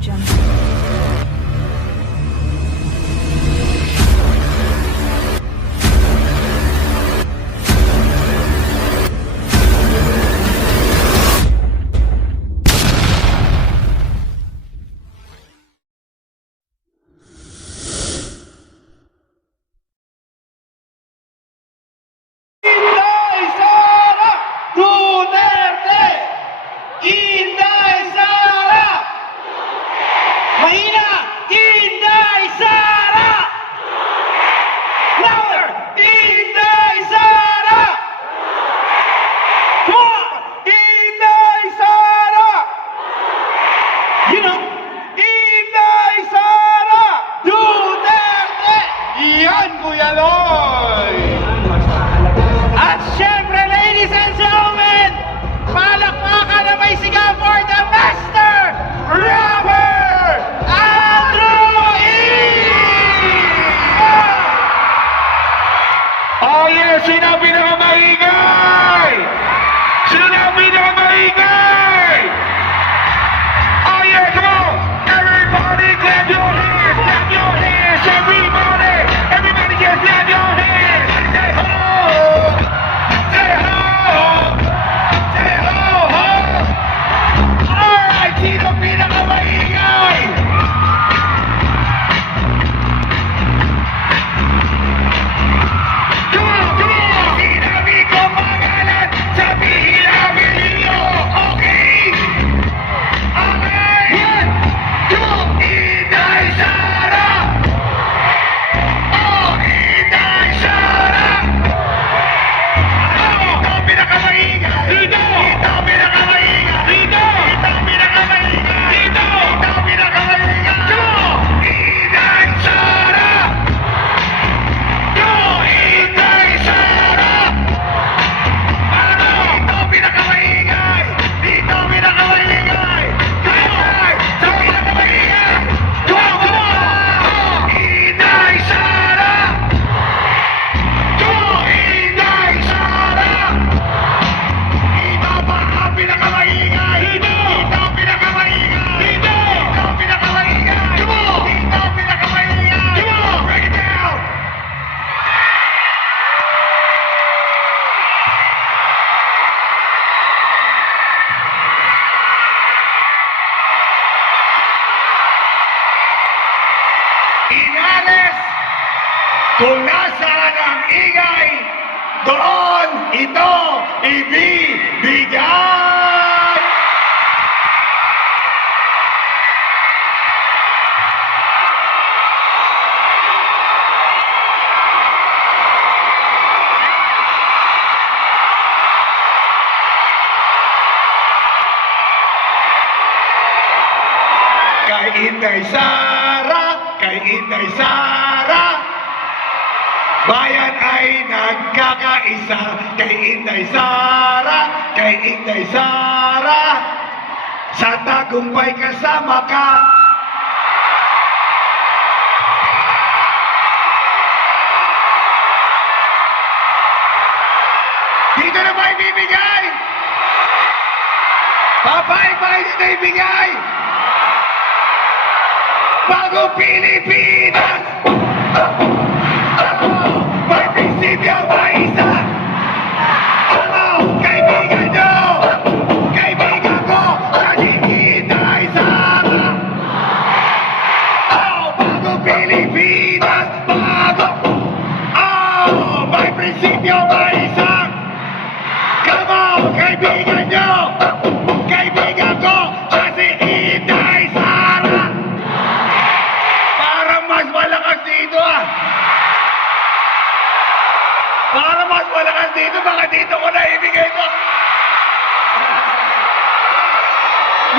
Jump. Inday Sara, kay Inday Sara. Bayan ay nagkakaisa kay Inday Sara, kay Inday Sara. Sa tagumpay kasama ka. Dito na ba ibibigay? Papay ba ibibigay? Papay ba ibibigay? bagong Pilipinas! Ako, ako, may prinsipyo, may isa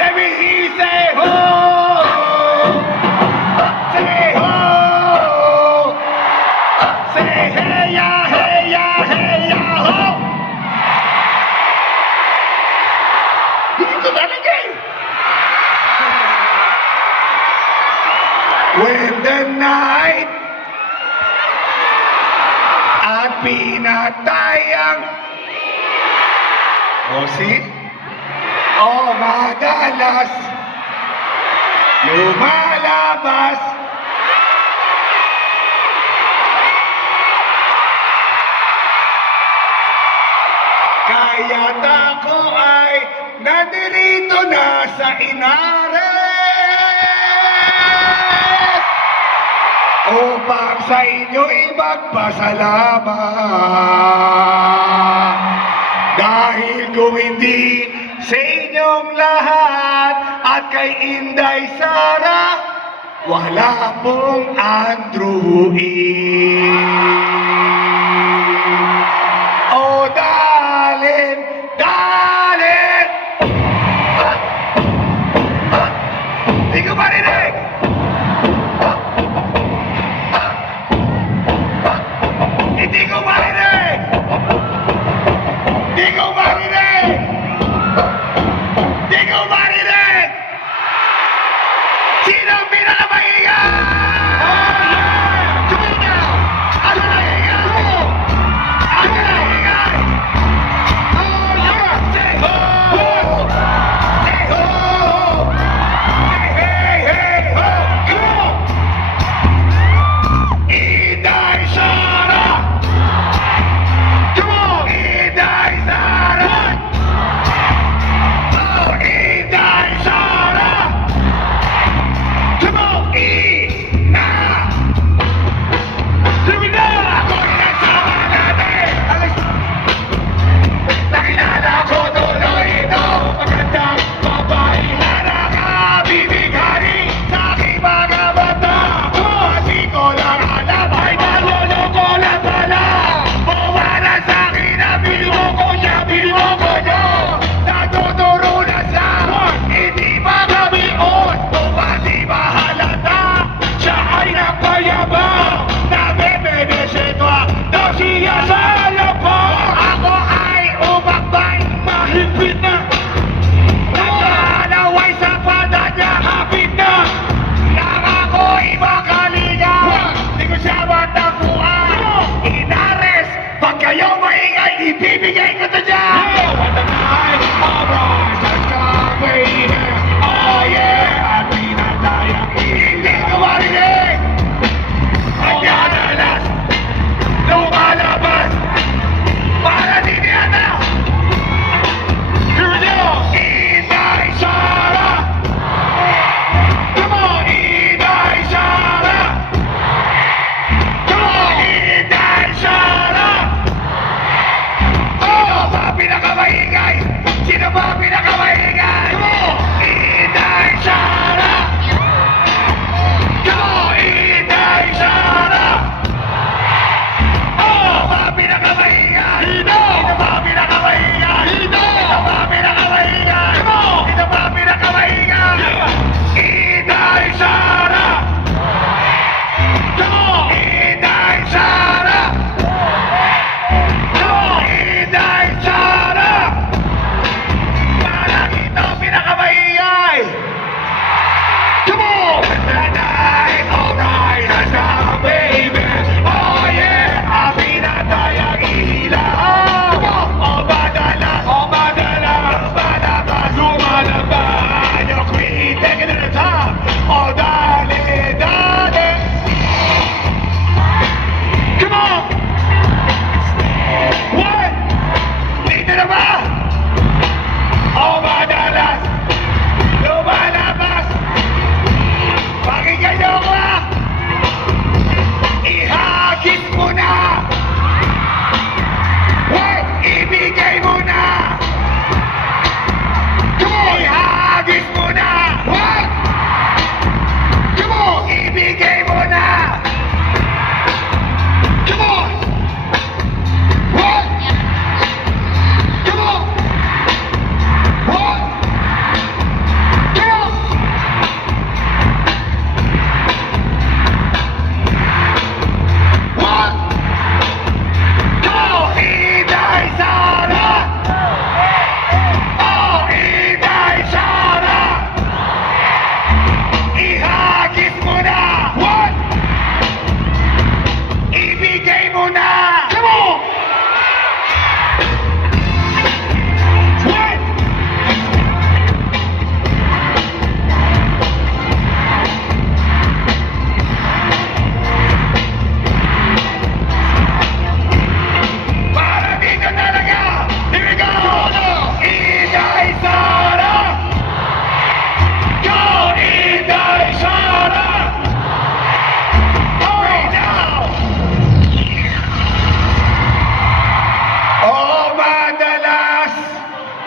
Let me hear say ho. Say ho. Say hey ya, hey ya, hey ya ho. Dito talaga When the night at pinatayang O oh, si Oh, madalas. Lumalabas. Kaya't ako ay nandirito na sa Inares upang sa inyo ipagpasalamat dahil kung hindi inyong lahat at kay Inday Sara, wala pong Andrew E.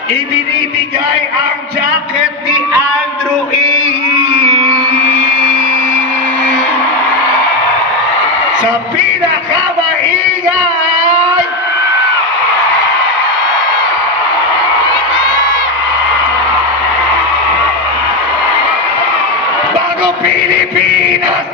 ibinibigay ang jacket ni Andrew E. sa pinakamaingay bagong Pilipinas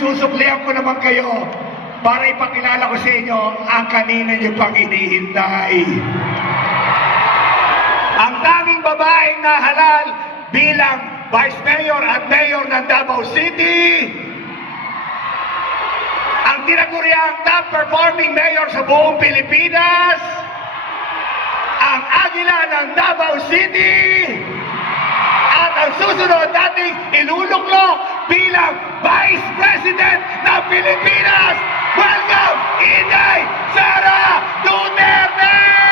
susuklihan ko naman kayo para ipakilala ko sa inyo ang kanina niyo pang hinihintay. Ang tanging babaeng na halal bilang Vice Mayor at Mayor ng Davao City. Ang tinaguriang top performing mayor sa buong Pilipinas. Ang Agila ng Davao City. At ang susunod nating iluluklok bilang Vice President ng Pilipinas. Welcome, Inday Sara Duterte!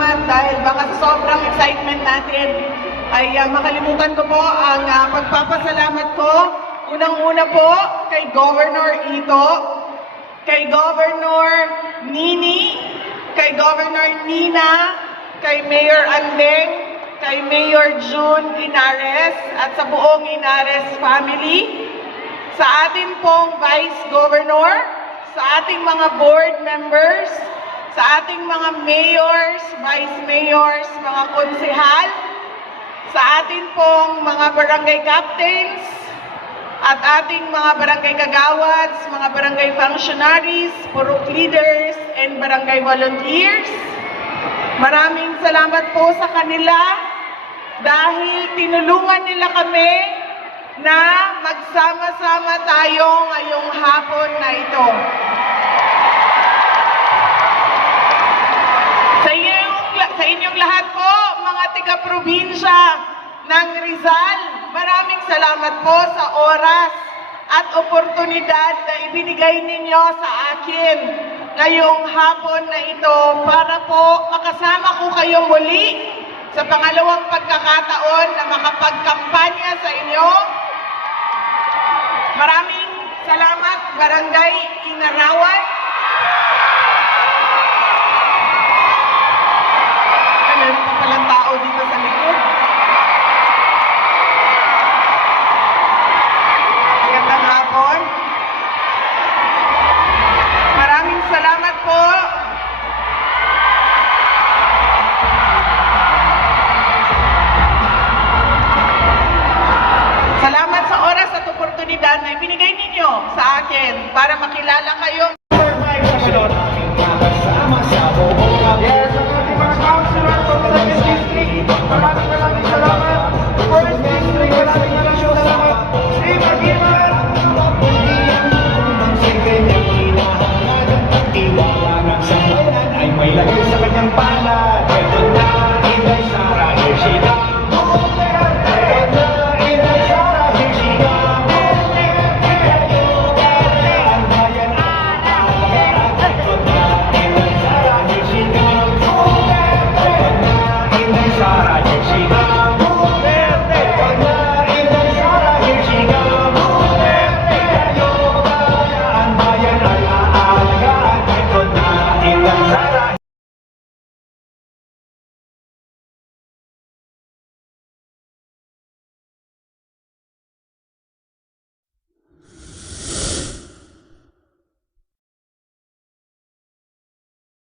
Pagpapasalamat dahil baka sa sobrang excitement natin ay ah, makalimutan ko po ang ah, pagpapasalamat ko. Unang-una po kay Governor Ito, kay Governor Nini, kay Governor Nina, kay Mayor Andeng, kay Mayor June Inares at sa buong Inares family, sa ating pong Vice Governor, sa ating mga board members, sa ating mga mayors, vice mayors, mga konsehal, sa ating pong mga barangay captains, at ating mga barangay kagawads, mga barangay functionaries, purok leaders, and barangay volunteers. Maraming salamat po sa kanila dahil tinulungan nila kami na magsama-sama tayo ngayong hapon na ito. Sa inyong, sa inyong lahat po, mga tiga-probinsya ng Rizal, maraming salamat po sa oras at oportunidad na ibinigay ninyo sa akin ngayong hapon na ito para po makasama ko kayo muli sa pangalawang pagkakataon na makapagkampanya sa inyo. Maraming salamat, Barangay Inarawan.